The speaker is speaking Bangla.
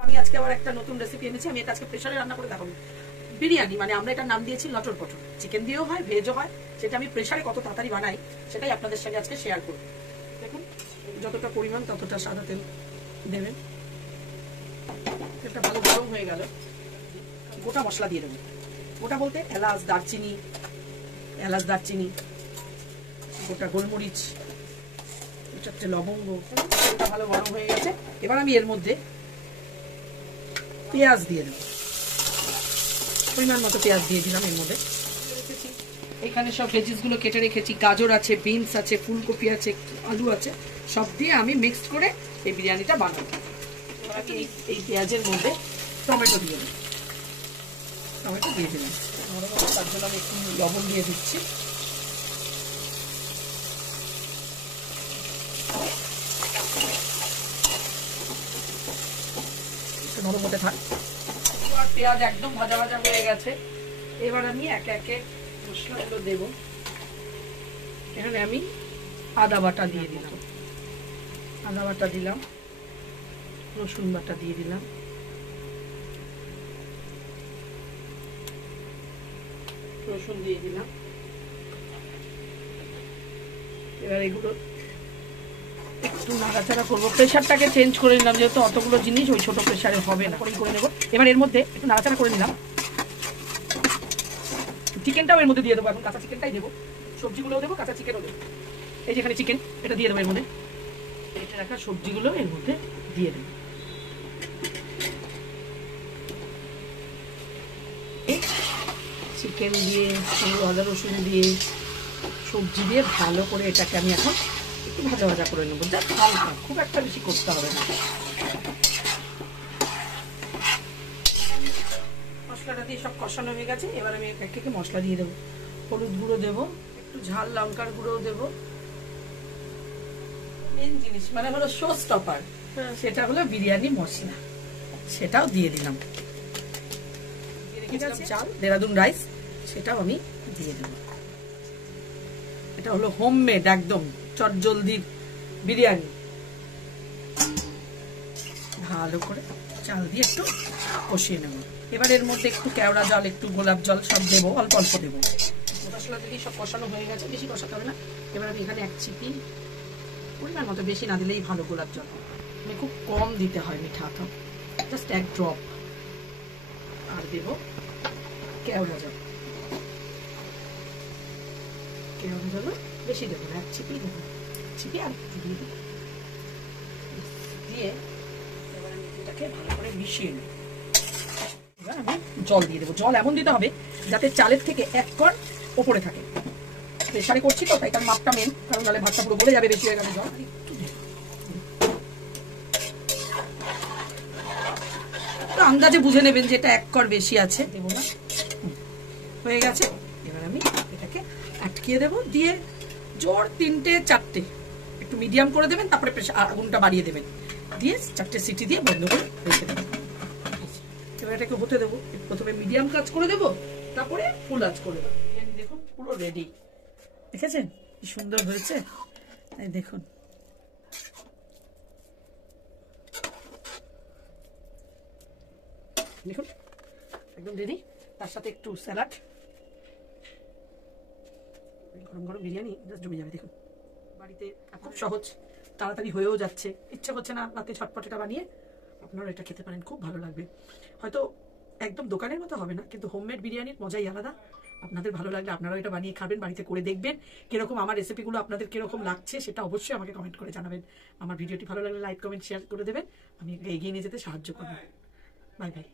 আমি আজকে আবার একটা নতুন রেসিপি এনেছি। আমি এটা আজকে প্রেসারে রান্না করে দেখাবো। বিরিয়ানি, মানে আমরা এটার নাম দিয়েছি লটর পটর। চিকেন দিয়েও হয়, ভেজও হয়। সেটা আমি প্রেসারে কত তাড়াতাড়ি বানাই সেটাই আপনাদের সঙ্গে আজকে শেয়ার করব। দেখুন, যতটা পরিমাণ ততটা সাদা তেল দেবেন। তেলটা ভালো গরম হয়ে গেল, গোটা মশলা দিয়ে দেবেন। গোটা বলতে এলাচ, দারচিনি, গোটা গোলমরিচ, 4টে লবঙ্গ। তেলটা ভালো গরম হয়ে গেছে। এবার আমি এর মধ্যে পেঁয়াজ দিয়ে দেবো, পরিমাণ মতো পেঁয়াজ দিয়ে দিলাম এর মধ্যে। এখানে সব ভেজিস গুলো কেটে রেখেছি, গাজর আছে, বিনস আছে, ফুলকপি আছে, আলু আছে, সব দিয়ে আমি মিক্সড করে এই বিরিয়ানিটা বানাবো। এই পেঁয়াজের মধ্যে টমেটো দিয়ে দিলাম, তার জন্য আমি একটু লবণ দিয়ে দিচ্ছি। নরম হতে থাক। পেঁয়াজ একদম ভাজা ভাজা হয়ে গেছে। এবার আমি একে একে মশলাগুলো দেব। এখানে আমি আদা বাটা দিয়ে দিলাম, রসুন বাটা দিয়ে দিলাম, রসুন দিয়ে দিলাম। এবার এগুলো একটু নাড়াচাড়া করবো। প্রেশারটাকে চেঞ্জ করে নিলাম, যেহেতু অতগুলো জিনিস ওই ছোট প্রেশারে হবে না, করে নেবো। এবার এর মধ্যে একটু নাড়াচাড়া করে নিলাম। চিকেনটাও এর মধ্যে দিয়ে দেবো। এখন কাঁচা চিকেনটাই দেবো, সবজিগুলোও দেবো, কাঁচা চিকেনও দেবো। এই যেখানে চিকেন, এটা দিয়ে দেবো এর মধ্যে। এটা রাখা সবজিগুলো এর মধ্যে দিয়ে দেবো। চিকেন দিয়ে, আদা রসুন দিয়ে, সবজি দিয়ে ভালো করে এটাকে আমি এখন একটু ভাজা ভাজা করে নেবো। যা হালকা, খুব একটা বেশি করতে হবে না। মশলাটা দিয়ে সব কষানো হয়ে গেছে। এবার আমি এক এক মশলা দিয়ে দেবো। হলুদ গুঁড়ো দেবো, একটু ঝাল লঙ্কার গুঁড়ো দেবো। মেন জিনিস মানে হলো শো স্টপার, সেটা হলো বিরিয়ানি মশলা, সেটাও দিয়ে দিলাম। চাল দেরাদুন রাইস, সেটাও আমি দিয়ে দেব। এটা হলো হোমমেড একদম চটজলদি বিরিয়ানি। ভালো করে চাল দিয়ে একটু কষিয়ে নেব। এবার এর মধ্যে একটু কেওড়া জল, একটু গোলাপ জল সব দেবো, অল্প অল্প দেবো। মশলা দিয়ে সব কষানো হয়ে গেছে, বেশি কষাতে হবে না। এবার আমি এখানে এক চিপি, পরিমাণ মতো, বেশি না দিলেই ভালো, গোলাপ জল মানে খুব কম দিতে হয়, মিঠা তো জাস্ট এক ড্রপ। আর দেবো কেওড়া জল, বেশি দেবো না, এক চিপি দেবো, চিপি আর একটু দিয়ে দেবো। দিয়ে এবার আমি এটাকে ভালো করে মিশিয়ে নেব। এবার আমি জল দিয়ে দেবো। জল এমন দিতে হবে যাতে চালের থেকে এক কর ওপরে থাকে। প্রেসারে করছি তো, তাই তার মাপটা মেন, কারণ নাহলে ভাতটা পুরো গলে যাবে, বেশি হয়ে গেলে জল একটু আন্দাজে বুঝে নেবেন যে এটা এক কর বেশি আছে, দেবো না। হয়ে গেছে। এবার আমি এটাকে আটকিয়ে দেবো, দিয়ে জোর 3টে 4টে, একটু মিডিয়াম করে দেবেন, তারপরে আগুনটা বাড়িয়ে দেবেন, দিয়ে 4টে সিটি দিয়ে বন্ধ করে রেখে দেবেন। এবার এটাকে হতে দেবো। প্রথমে মিডিয়াম কাজ করে দেবো, তারপরে ফুল আঁচ করে দেবো। দেখুন পুরো রেডি, দেখেছেন কি সুন্দর হয়েছে। এই দেখুন, দেখুন একদম রেডি। তার সাথে একটু স্যালাড, গরম গরম বিরিয়ানি জাস্ট জমে যাবে। দেখুন, বাড়িতে খুব সহজ, তাড়াতাড়ি হয়েও যাচ্ছে। ইচ্ছে হচ্ছে না রাতে ঝটপট এটা বানিয়ে আপনারা এটা খেতে পারেন, খুব ভালো লাগবে। হয়তো একদম দোকানের মতো হবে না, কিন্তু হোমমেড বিরিয়ানির মজাই আলাদা। আপনাদের ভালো লাগলে আপনারাও এটা বানিয়ে খাবেন, বাড়িতে করে দেখবেন কিরকম, আমার রেসিপিগুলো আপনাদের কিরকম লাগছে সেটা অবশ্যই আমাকে কমেন্ট করে জানাবেন। আমার ভিডিওটি ভালো লাগলে লাইক, কমেন্ট, শেয়ার করে দেবেন, আমি এগিয়ে নিয়ে যেতে সাহায্য করবেন। Bye bye.